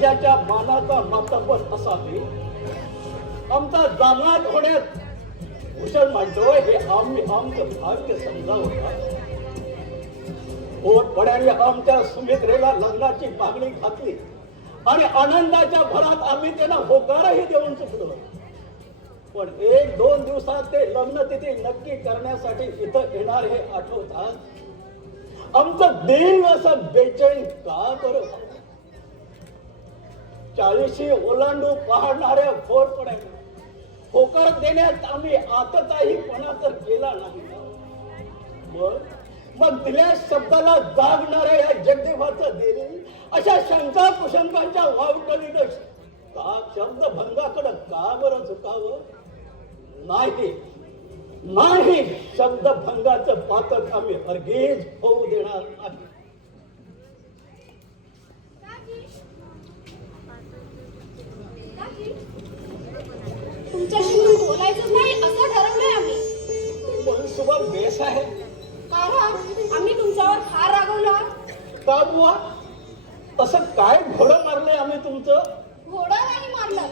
राज्याच्या मानाचा दर्जाच्या मानाचा ते आमचा जामात होण्यात भूषण म्हणतोय हे आम्ही आमचं भाग्य समजा होता पोटपड्याने आमच्या सुमित्रेला लग्नाची मागणी घातली आणि आनंदाच्या भरात आम्ही त्यांना होकारही देऊन चुकलो. पण एक दोन दिवसात ते लग्न तिथे नक्की करण्यासाठी इथं येणार हे आठवतात. आमचं दिल असं बेचैन का बरं? चाळीशी ओलांडू पाहणाऱ्या घोरपणे होकार देण्यात आम्ही आतताही पणा तर केला नाही. मग मग दिल्या शब्दाला जागणाऱ्या या जगदेवाचं देणे अशा शंका कुशंकांच्या वावटलीनं का शब्द भंगाकडं का बरं झुकावं? नाही. नाही शब्द भंगाचं पातक आम्ही हरगीज होऊ देणार नाही. सुबह बेस आहे. कारण आम्ही तुमच्यावर फार रागवलो का बुवा? असं काय घोडं मारलंय आम्ही तुमचं? घोडा नाही मारलं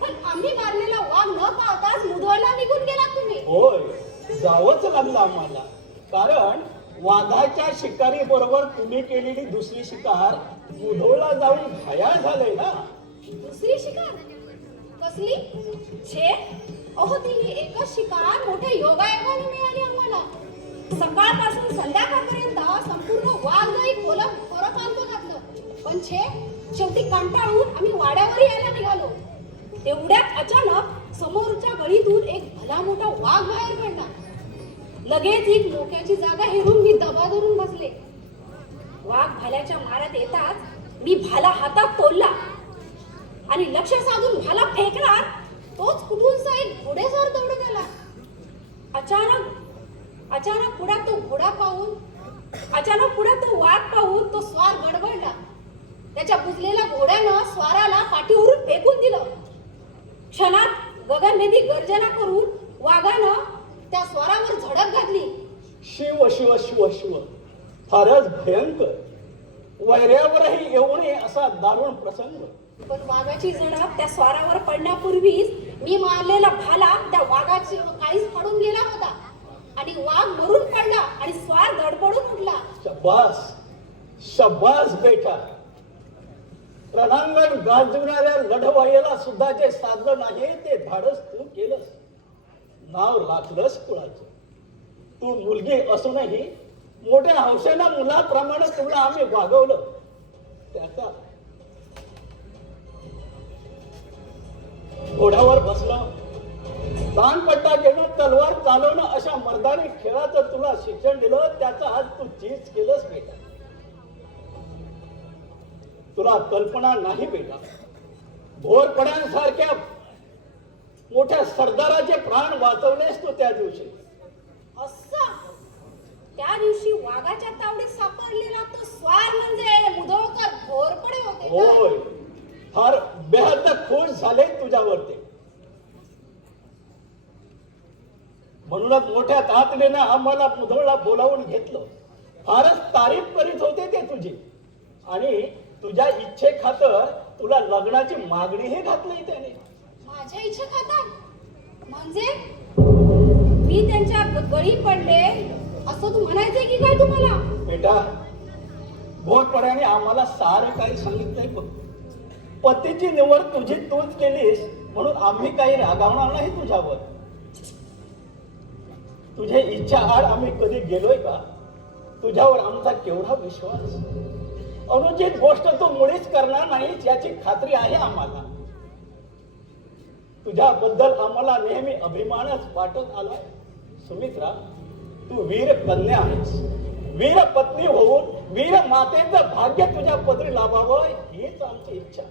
पण आम्ही मारलेला वाघ न पाहताच मुधोळला निघून गेला तुम्ही. होय जावंच लागलं आम्हाला. कारण वाघाच्या शिकारी बरोबर तुम्ही केलेली दुसरी शिकार मुधोळला जाऊन घायाळ झालंय ना. दुसरी शिकार? कसली? छे? अहो ती एकच शिकार मोठ्या योगायोगाने मिळाली आम्हाला. सकाळपासून संध्याकाळपर्यंत संपूर्ण वाघदाई कोलम परत आणतो घातलं. पण छे शेवटी कंटाळून आम्ही वाड्यावर यायला निघालो. तेवढ्यात अचानक समोरच्या गळीतून एक भला मोठा वाघ बाहेर पडला. लगेच ही मोक्याची जागा हेरून मी दबा धरून बसले. वाघ भाल्याच्या मारात येताच मी भाला हातात तोलला आणि लक्ष साधून भाला फेकला तोच कुठून एक घोडेस्वार दौडत आला. अचानक अचानक पुढ्यात तो घोडा पाहून अचानक पुढ्यात तो वाघ पाहून तो स्वार गडबडला त्याच्या बुजलेल्या घोड्यानं स्वाराला पाठीवरून फेकून दिलं क्षणात गगनभेदी गर्जना करून वाघानं त्या स्वारावर झडप घातली शिव शिव शिव शिव फारच भयंकर वैऱ्यावरही येऊ नये असा दारुण प्रसंग पण वाघाची झडप त्या स्वारावर पडण्यापूर्वीच मी मारलेला भाला त्या वाघाची काहीच फाडून गेला होता. आणि वाघ मरून पडला आणि स्वार धडपडून उठला. शब्बास शब्बास बेटा. रणांगण गाजवणाऱ्या लढवायला सुद्धा जे साधलं नाही ते धाडस तू केलंस. नाव राखलंस कुळाचं. तू मुलगी असूनही मोठ्या हौशेनं मुलाप्रमाणे तुला आम्ही वागवलं. त्याचा घोड्यावर बसणं दानपट्टा घेणं तलवार चालवणं अशा मर्दानी खेळाचं तुला शिक्षण दिलं त्याचा आज तू चीज केलंस बेटा. तुला कल्पना नाही बेटा. भोरपड्यांसारख्या मोठ्या सरदाराचे प्राण वाचवलेस तू त्या दिवशी. असं. त्या दिवशी वाघाच्या तावडीत सापडलेला तो स्वार म्हणजे मुधोळकर घोरपडे होते? होय. फार बेहद खुश झाले तुझ्यावर ते म्हणूनच मोठ्या तातडीनं आम्हाला मुधोळला बोलावून घेतलं. फारच तारीफ करीत होते ते तुझी. आणि तुझ्या इच्छे खातर तुला लग्नाची मागणीही घातली त्याने. माझ्या इच्छा खातात म्हणजे? मी त्यांच्या गळी पडले असं तू म्हणायचंय की काय तुम्हाला? बेटा भोरपड्याने आम्हाला सारं काही सांगितलंय बघ. पतीची निवड तुझी तूच केलीस म्हणून आम्ही काही रागावणार नाही तुझ्यावर. तुझे इच्छा आड आम्ही कधी गेलोय का? तुझ्यावर आमचा केवढा विश्वास? अनुचित गोष्ट तू मुळीच करणार नाहीस याची खात्री आहे आम्हाला. तुझ्याबद्दल आम्हाला नेहमी अभिमानच वाटत आलाय. सुमित्रा तू वीर कन्या आहेस. वीर पत्नी होऊन वीर मातेचं भाग्य तुझ्या पदरी लाभावं हीच आमची इच्छा.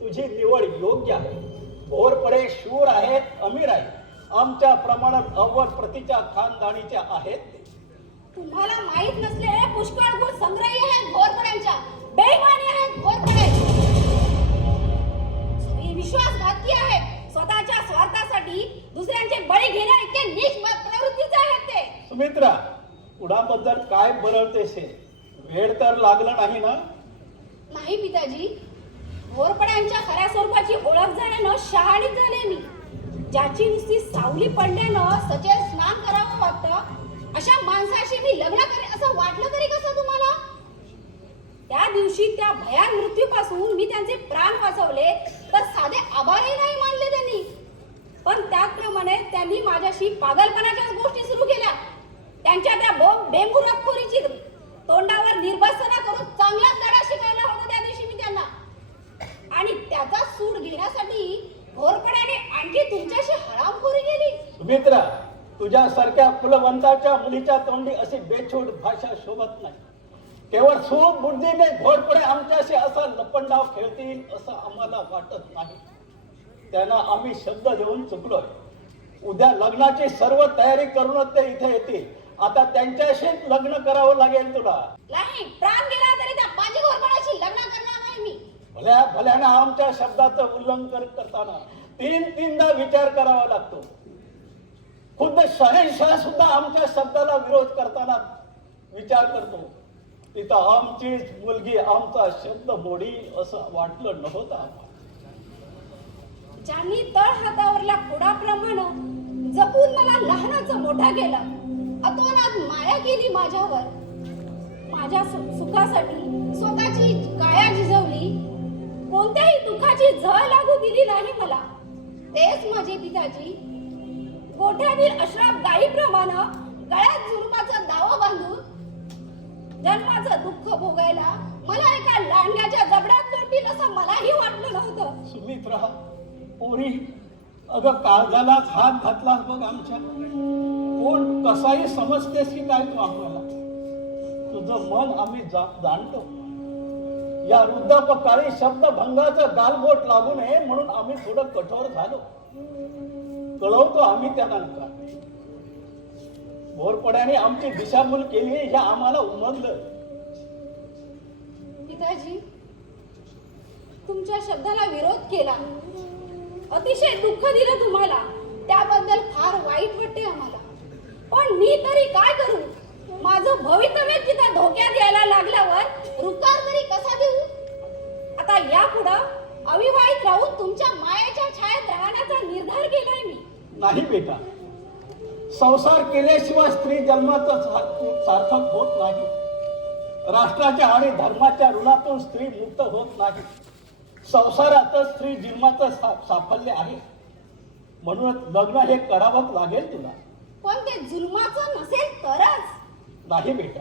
तुझी निवड योग्य आहे. भोरपडे शूर आहेत अमीर आहेत. आमच्या प्रमाणात अव्वल प्रतीच्या खानदानीच्या आहेत. तुम्हाला माहीत नसलेले पुष्कळ गुण संग्रही आहेत घोरपड्यांच्या बेईमानी आहेत घोरपडे हे विश्वासघातकी आहेत. स्वतःच्या स्वार्थासाठी दुसऱ्यांचे बळी घेण्या इतके नीच म- प्रवृत्तीचे आहेत ते. सुमित्रा कुणाबद्दल काय बरळतेस हे? वेळ तर लागला नाही ना? नाही पिताजी. घोरपड्यांच्या खऱ्या स्वरूपाची ओळख झाल्यानं शहाणी झाले मी. ज्याची नुसती सावली पडल्यानं सचे स्नान करावं वाटतं. अशा माणसाशी मी लग्न करेन असं वाटलं तरी कसं तुम्हाला? त्या दिवशी त्या भयान मृत्यूपासून मी त्यांचे प्राण वाचवले तर साधे आभारही नाही मानले त्यांनी. पण त्याचप्रमाणे त्यांनी माझ्याशी पागलपणाच्याच गोष्टी सुरू केल्या. त्यांच्या त्या बोंब बेंबुरातखोरीची तोंडावर निर्भसना करून चांगलाच धडा शिकायला होता त्या दिवशी मी त्यांना. आणि त्याचा सूड घेण्यासाठी घोरपड्याने आणखी तुमच्याशी हरामखोरी केली? सुमित्रा तुझ्यासारख्या कुलवंताच्या मुलीच्या तोंडी अशी बेछूट भाषा शोभत नाही. केवळ सूप बुद्धीने घोडपडे आमच्याशी असा लपंडाव खेळतील असं आम्हाला वाटत नाही. त्यांना आम्ही शब्द देऊन चुकलोय. उद्या लग्नाची सर्व तयारी करूनच ते इथे येतील. आता त्यांच्याशीच लग्न करावं लागेल तुला. नाही प्राण गेला तरी त्या पाजी घोरपड्याशी लग्न करणार नाही मी. भल्या भल्यानं आमच्या शब्दाचं उल्लंघन करताना तीन तीनदा विचार करावा लागतो. खुद्द शहनशाह सुद्धा आमच्या शब्दाला विरोध करताना विचार करतो. तिथं आमचीच मुलगी आमचा शब्द मोडी असं वाटलं नव्हतं आम्हाला. ज्यांनी तळ हातावरला फोडाप्रमाणे जपून मला लहानाचं मोठा केला अतोनात माया केली माझ्यावर. माझ्या सुखासाठी स्वतःची काया झिजवली. कोणत्याही दुःखाची झळ लागू दिली नाही मला. तेच माझे पिताजी. गोठ्यातील अश्राप गायीप्रमाणे गळ्यात जुलमाचा दावा बांधून जन्माचं दुःख भोगायला मला एका लांडग्याच्या जबड्यात लोटील असं मलाही वाटलं नव्हतं. सुमित्रा पोरी अगं काळजालाच हात घातलास बघ आमच्या. कोण कसाही समजतेस की काय तू आपल्याला? तुझं मन आम्ही जा- जाणतो. या वृद्धापकाळी शब्दभंगाचं गालबोट लागू नये म्हणून आम्ही थोडं कठोर झालो. कळवतो आम्ही त्यांना भोरपड्याने आमची दिशाभूल केली हे आम्हाला उमजलं पिताजी तुमच्या शब्दाला विरोध केला. अतिशय दुःख दिलं तुम्हाला. त्याबद्दल फार वाईट वाटते आम्हाला. पण मी तरी काय करू? माझं भवितव्य तिथं धोक्यात यायला लागल्यावर रुकार तरी कसा देऊ? आता यापुढं अविवाहित राहून तुमच्या मायाच्या छायेत राहण्याचा निर्धार केलाय मी. नाही बेटा. संसार केल्याशिवाय स्त्री जन्माचं सार्थक होत नाही. राष्ट्राच्या आणि धर्माच्या ऋणातून स्त्री मुक्त होत नाही. संसारातच स्त्री जन्माचं साफल्य आहे. म्हणूनच लग्न हे करावंच लागेल तुला. पण ते जुलमाचं नसेल तरच. नाही बेटा.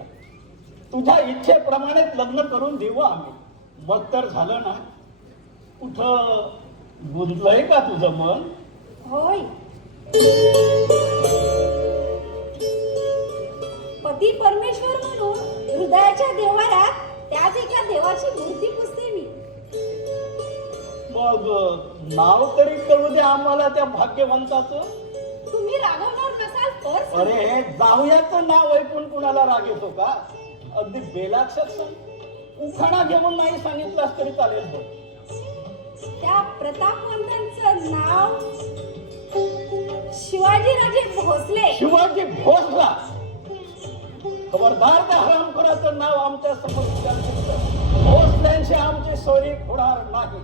तुझ्या इच्छेप्रमाणेच लग्न करून देऊ आम्ही. मग तर झालं ना. कुठं गुंतलंय का तुझं मन? होय. पती परमेश्वर म्हणून हृदयाच्या देवारात त्याच एका देवाची मूर्ती पुसते मी. मग नाव तरी कळू दे आम्हाला त्या भाग्यवंताचं. तुम्ही रागवणार अरे जाऊयाचं नाव ऐकून कुणाला राग येतो का? अगदी बेलाक्षर सांग उखाणा घेऊन नाही सांगितलंस तरी चालेल बघ त्या प्रतापवंतांचं नाव शिवाजीराजे भोसले. शिवाजी भोसला. खबरदार त्या हरामखोराचं नाव आमच्यासमोर. भोसल्यांशी आमची सोयी होणार नाही.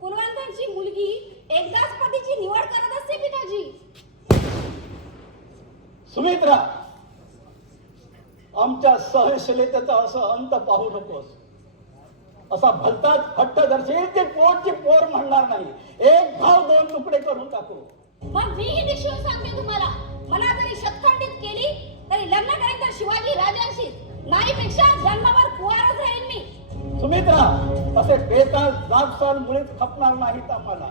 कुलवंतांची मुलगी एकदाच पतीची निवड करत असते पिताजी. सुमित्रा आमच्या सहनशीलतेचा असं अंत पाहू नकोस. असा भलताच फट्ट दर्शेल ते पोटची पोर म्हणणार नाही. एक भाव दोन तुकडे करून टाकू. मग मीही निश्चय सांगते तुम्हाला मला जरी शतखंडित केली तरी लग्न करेन तर शिवाजी राजांशी. नाहीपेक्षा जन्मभर कुवारच राहीन मी. सुमित्रा असे बेताल जागसाल मुळीच खपणार नाहीत आम्हाला.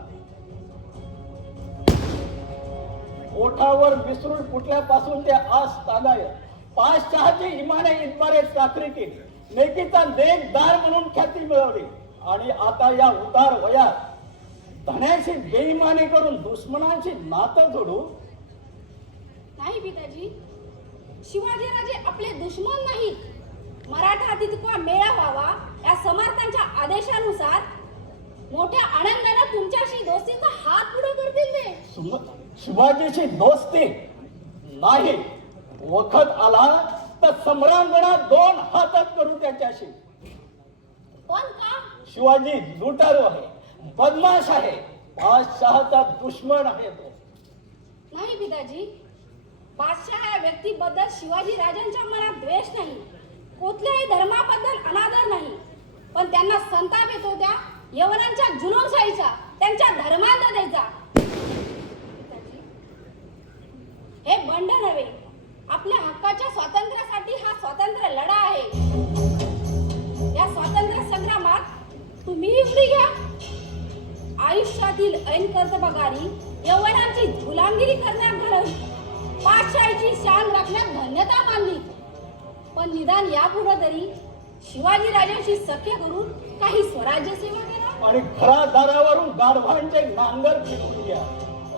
ओठावर विसरून कुठल्यापासून ते आस तालाय पाच चहाची इमाने इतबारे चाकरी केली. नेकीचा देखदार म्हणून ख्याती मिळवली. आणि आता या उतार वयात धण्याची बेईमानी करून दुश्मनांची नातं जोडू. नाही पिताजी. शिवाजीराजे आपले दुश्मन नाहीत. मराठा तितका मेळा व्हावा या समर्थांच्या आदेशानुसार मोठ्या आनंदाने तुमच्याशी दोस्तीचा हात पुढे करतील ते. शिवाजीची दोस्ती नाही. वखत आला तर सम्रांगणात दोन हातात करू त्याच्याशी. पण का? शिवाजी लुटारू आहे बदमाश आहे बादशहाचा दुश्मन आहे तो. नाही पिताजी बादशाह या व्यक्तीबद्दल शिवाजी राजांच्या मनात द्वेष नाही. कुठल्याही धर्माबद्दल अनादर नाही. पण त्यांना संताप येतो त्या यवनांच्या जुलूमशाहीचा त्यांच्या धर्मांध द्यायचा पिताजी, हे बंड नव्हे. आपल्या हक्काच्या स्वातंत्र्यासाठी हा स्वातंत्र्य लढा आहे. या स्वातंत्र्य संग्रामात तुम्ही उडी घ्या. आयुष्यातील ऐन कर्तबगारी यवनाची गुलामगिरी करण्यात घालवली पाठशाळेची शान राखण्यात धन्यता मानली. पण निदान यापुढे तरी शिवाजी राजांशी सख्य करून काही स्वराज्य सेवा करा आणि घरादारावरून गाढवांचे नांगर फिरवून घ्या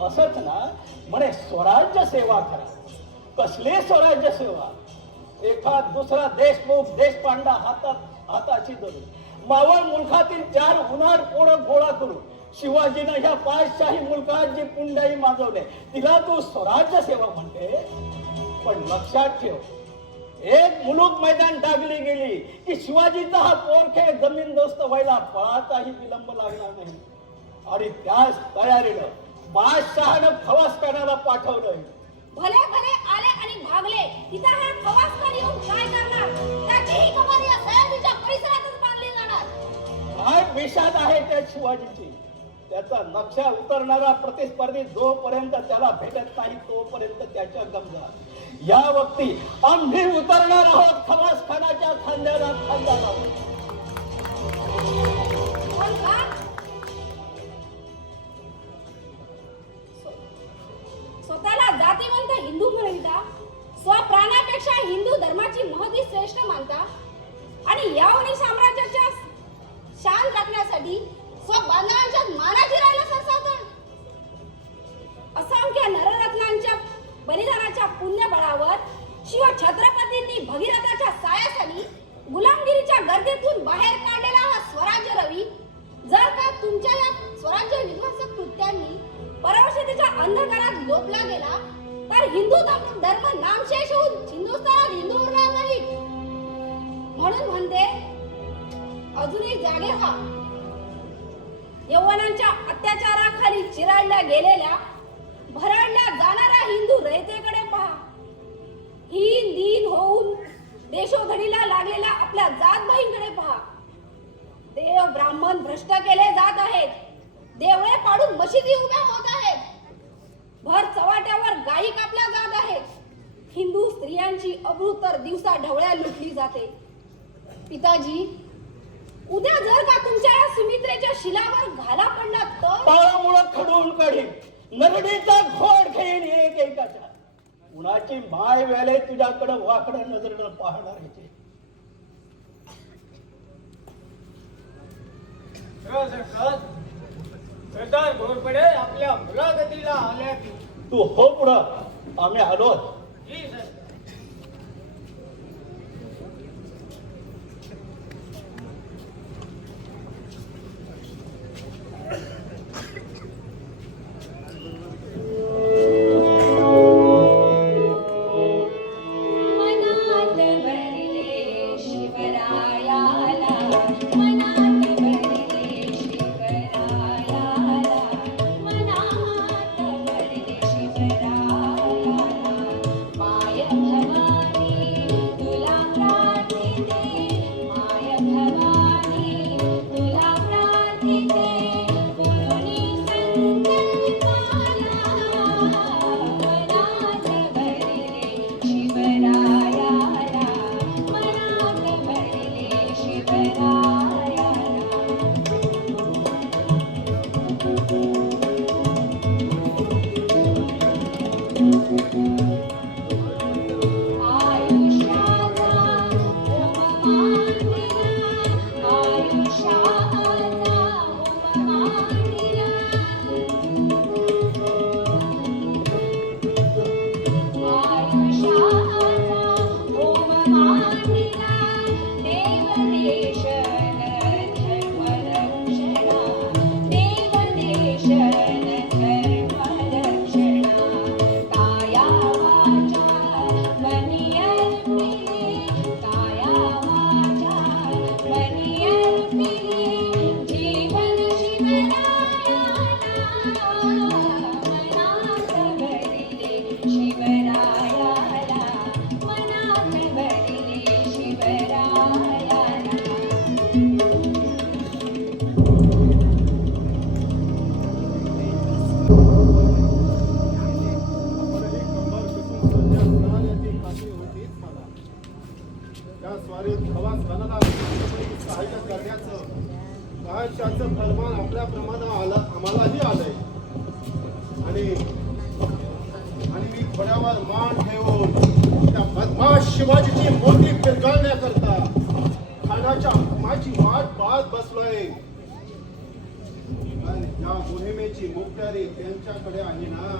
असंच ना म्हणे स्वराज्य सेवा करा. कसली स्वराज्य सेवा? एखाद दुसरा देशमुख देशपांडा हातात हाताची धरून. मावळ मुलखातील चार उन्हाळ पोरं गोळा करू शिवाजीनं ह्या पाचशाही मुलखात जी पुंडाई माजवले. तिला तू स्वराज्य सेवा म्हणते? पण लक्षात ठेव एक मुलूक मैदान टाकली गेली की शिवाजीचा हा पोरखे जमीनदोस्त व्हायला पळाचाही विलंब लागणार नाही. आणि त्याच तयारीनं बादशहानं खवासखानाला पाठवलं भले भले आले आणि भागले. तिथं हा खवासखान येऊन काय करणार? त्याचीही खबर या सयाजीच्या परिसरातच बांधली जाणार. काय विषाद आहे त्या शिवाजीची? त्याचा नक्षा उतरणारा प्रतिस्पर्धी जोपर्यंत त्याला भेटत नाही तोपर्यंत त्याच्या गमजा या वक्ती आम्ही उतरणार आहोत खवास खानाच्या खांद्याला. खांदा जागे व्हा यवनांच्या अत्याचाराखाली चिराडल्या गेलेल्या भरडल्या जाणाऱ्या हिंदू रयतेकडे पहा. हीन दीन होऊन देशोधडीला लागलेल्या आपल्या जात बहीणकडे पहा. देव ब्राह्मण भ्रष्ट केले जात आहेत. देवळे पाडून मशिदी उभ्या होत आहेत. भर चवाट्यावर गायी कापल्या जात आहेत. हिंदू स्त्रियांची अब्रू तर दिवसा ढवळ्या लुटली जाते. पिताजी उद्या जर का तुमच्या या सुमित्रेच्या शिलावर घाला पडला तर? पाळामुळं खडून काढीन. नरडीचा घोड घेईन एक एकाच्या कुणाची माय वेळे तुझ्याकडे वाकडं नजरेनं पाहणार ह्याचे सरदार घोरपडे आपल्या मुलाखतीला आल्या तू हो पुढं. आम्ही आलो आणि आणि मी थोड्यावर मान ठेवून त्या बदमाश शिवाजीची मोठी पिरगाळण्याकरता खानाच्या हुकमाची वाट पाहत बसलोय. पण या मोहिमेची मुख्यारी त्यांच्याकडे आहे ना.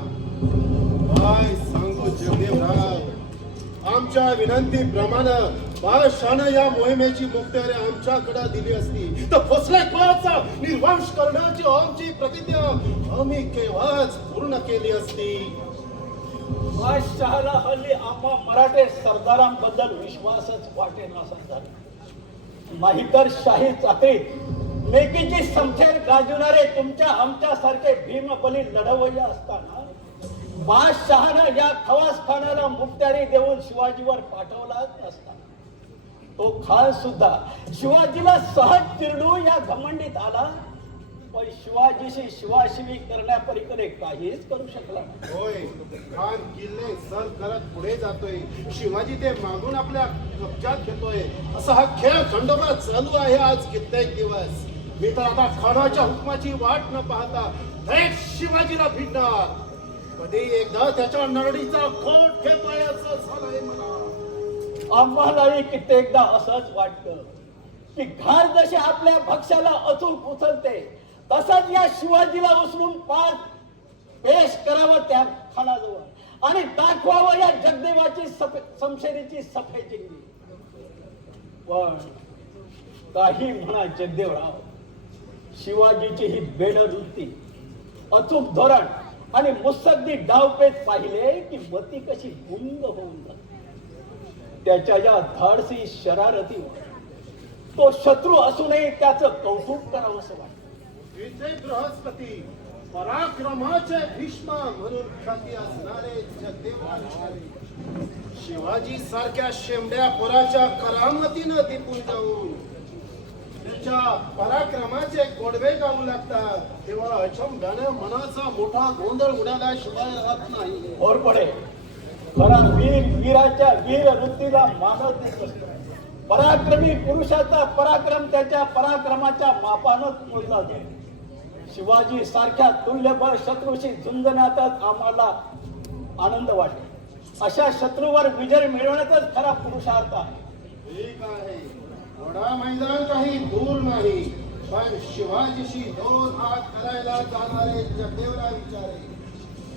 काय सांगू जगदेवराव आमच्या विनंतीप्रमाणे बाळशानं या मोहिमेची मुखत्यारी आमच्याकडे दिली असती. तर फसल्या कोणाचा निर्वंश करण्याची आमची प्रतिज्ञा आम्ही केव्हाच पूर्ण केली असती. बादशहाला हल्ली आम्हा मराठे सरदारांबद्दल विश्वासच वाटेनासा झाला नाहीतर शाही चाकरीत मेकीची समशेर गाजवणारे तुमच्या आमच्यासारखे भीमबली लढवय्या असताना बादशहानं या खवास खानाला मुक्त्यारी देऊन शिवाजीवर पाठवलाच नसता. तो खाळ सुद्धा. शिवाजीला सहज चिरडू या घमंडीत आला. पण शिवाजीशी शिवाशिवी करण्यापलीकडे काहीच करू शकला नाही. होय खान किल्ले सर करत पुढे जातोय. शिवाजी ते मागून आपल्या कब्जात घेतोय. असा हा खेळ खंडोबा चालू आहे आज कित्येक दिवस. मी तर आता खानाच्या हुकमाची वाट न पाहता थेट शिवाजीला भिडणार कधी एकदा त्याच्या नरडीचा खोट घेतोयाचं झालंय मला. आम्हालाही कित्येकदा असंच वाटतं की घार जसे आपल्या भक्ष्याला अचूक उचलते तसंच या शिवाजीला उचलून पार पेश करावं त्या खानाजवळ आणि दाखवावं या जगदेवाची सफे समशेरीची पण काही म्हणा जगदेवराव शिवाजीची ही बेडवृत्ती अचूक धोरण आणि मुसद्दी डावपेच पाहिले की मती कशी गुंग होऊन जाते. त्याच्या या धाडसी शरारती. तो शत्रू असूनही त्याचं कौतुक करावं असं वाटतं. विजय बृहस्पती पराक्रमाचे भीष्म म्हणून ख्याती असणारे शिवाजी सारख्या शेमड्या पुराच्या करामतीनं टिपून जाऊन त्याच्या पराक्रमाचे गोडवे गाऊ लागतात. तेव्हा अचंब्याने मनाचा मोठा गोंधळ उडाल्याशिवाय राहत नाही. भोर मला खरा वीर वीराच्या वीर वृत्तीला मानत पराक्रमी पुरुषाचा पराक्रम त्याच्या पराक्रमाच्या मापानच मोजला जाईल शिवाजी सारख्या तुल्यबळ शत्रूशी झुंजण्यातच आम्हाला आनंद वाटतो अशा शत्रूवर विजय मिळवण्यातच खरा पुरुषार्थ आहे. वडा मैदान काही दूर नाही पण शिवाजीशी दोन हात करायला जाणारे जगदेवला विचारे.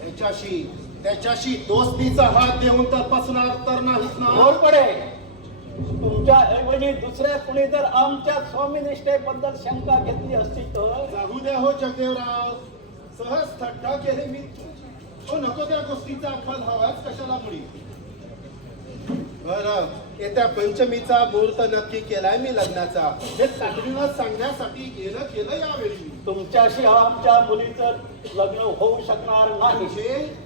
त्याच्याशी त्याच्याशी दोस्तीचा हात देऊन तर पसणार तर नाहीच ना? तुमच्या ऐवजी दुसऱ्या कुणी जर आमच्या स्वामीनिष्ठेबद्दल शंका घेतली असती तर? जाऊ द्या हो जगदेवराव. सहज थट्टा केली मी. तो नको त्या गोष्टीचा फल हवाच कशाला मुळी? बर येत्या पंचमीचा मुहूर्त नक्की केलाय मी लग्नाचा. हे तातडीनं सांगण्यासाठी गेलं केलं यावेळी. तुमच्याशी आमच्या मुलीचं लग्न होऊ शकणार नाही.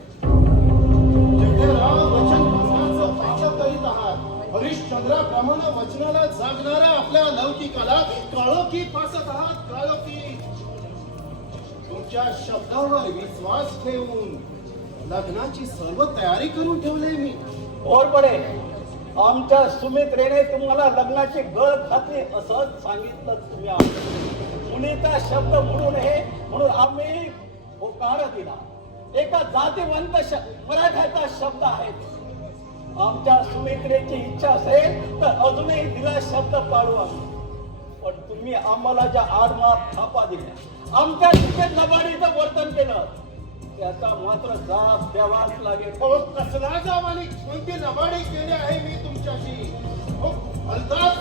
हरिश्चंद्राप्रमाणे वचनाला जागणाऱ्या आपल्या लौकिकाला काळोखी फासत आहात काळोखी तुमच्या शब्दावर विश्वास ठेवून लग्नाची सर्व तयारी करून ठेवले मी भोर पडे आमच्या सुमित्रेने तुम्हाला लग्नाची गळ घातली असं सांगितलं तुम्ही आम्हाला. शब्द म्हणून हे म्हणून आम्ही होकार दिला एका जातीवंत मराठ्याचा शब्द आहे. आमच्या सुमित्रेची इच्छा असेल तर अजूनही दिला शब्द पाळू आम्ही. पण तुम्ही आम्हाला ज्या आडमात थापा दिल्या आमच्या तिथे लबाडीचं वर्तन केलं त्याचा मात्र जाब द्यावाच लागेल. हो कसला जाब आणि कोणती नबाडी केली आहे मी तुमच्याशी? अहो, भलताच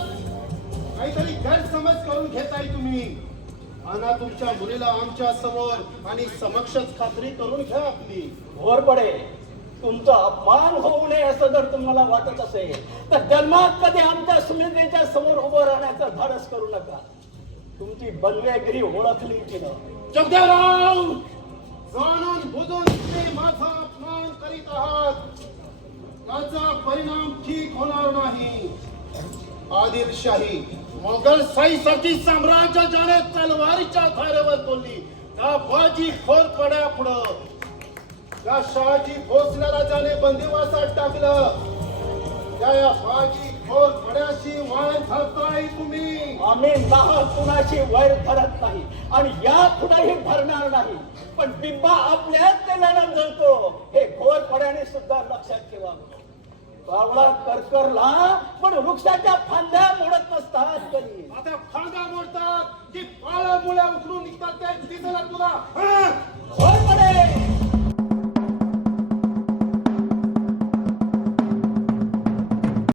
काहीतरी गैरसमज करून घेताय तुम्ही. आणा तुमच्या मुलीला आमच्यासमोर आणि समक्षच खात्री करून घ्या आपली. भोर पडे. तुमचा अपमान होऊ नये असं जर तुम्हाला वाटत असेल तर जन्मात कधी आमच्या सुमित्रेच्या समोर उभं राहण्याचं धाडस करू नका. तुमची बनवेगिरी ओळखली की ना जगदेवराव जाणून बुजून ते माझा अपमान करीत आहात. त्याचा परिणाम ठीक होणार नाही. आदिलशाही मोगलशाहीसाठी साम्राज्य ज्याने तलवारीच्या धारेवर बोलली. त्या बाजी खोर पड्या पुढं. त्या शहाजी भोसल्याला ज्याने बंदिवासात टाकलं त्या या बाजी खोर पड्याशी वाळ धरताय तुम्ही. आम्ही दहा कुणाशी वैर धरत नाही आणि या पुढेही धरणार नाही. पण बिंबा आपल्याच तेलानं जळतो. हे घोरपड्याने सुद्धा लक्षात ठेवा कावळा करकरला पण वृक्षाच्या फांद्या मोडत नसतात कधी आता फांद्या मोडतात की पाळ्या मुळ्या उकडून निघतात ते दिसेना तुला.